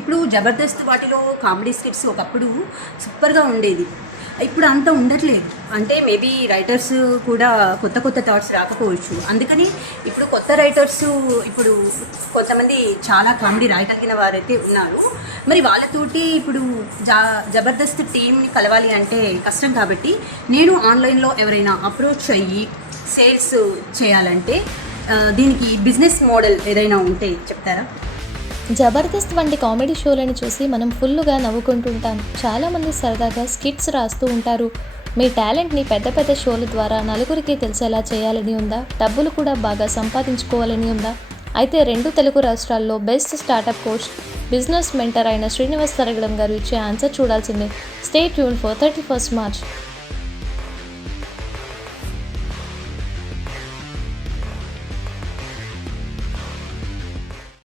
ఇప్పుడు జబర్దస్త్ వాటిలో comedy skits ఒకప్పుడు సూపర్గా ఉండేది. ఇప్పుడు అంత ఉండట్లేదు. అంటే మేబీ రైటర్స్ కూడా కొత్త కొత్త థాట్స్ రాకపోవచ్చు. అందుకని ఇప్పుడు కొత్త రైటర్స్ ఇప్పుడు కొంతమంది చాలా కామెడీ రాయగలిగిన వారైతే ఉన్నారు. మరి వాళ్ళతోటి ఇప్పుడు జబర్దస్త్ టీంని కలవాలి అంటే కష్టం. కాబట్టి నేను ఆన్లైన్లో ఎవరైనా అప్రోచ్ అయ్యి సేల్స్ చేయాలంటే దీనికి బిజినెస్ మోడల్ ఏదైనా ఉంటే చెప్తారా? జబర్దస్త్ వంటి కామెడీ షోలను చూసి మనం ఫుల్లుగా నవ్వుకుంటుంటాం. చాలామంది సరదాగా స్కిట్స్ రాస్తూ ఉంటారు. మీ టాలెంట్ని పెద్ద పెద్ద షోల ద్వారా నలుగురికి తెలిసేలా చేయాలని ఉందా? డబ్బులు కూడా బాగా సంపాదించుకోవాలని ఉందా? అయితే 2 తెలుగు రాష్ట్రాల్లో best startup coach, business mentor అయిన శ్రీనివాస్ తరగడం గారు ఇచ్చే ఆన్సర్ చూడాల్సిందే. Stay tune for 31st March.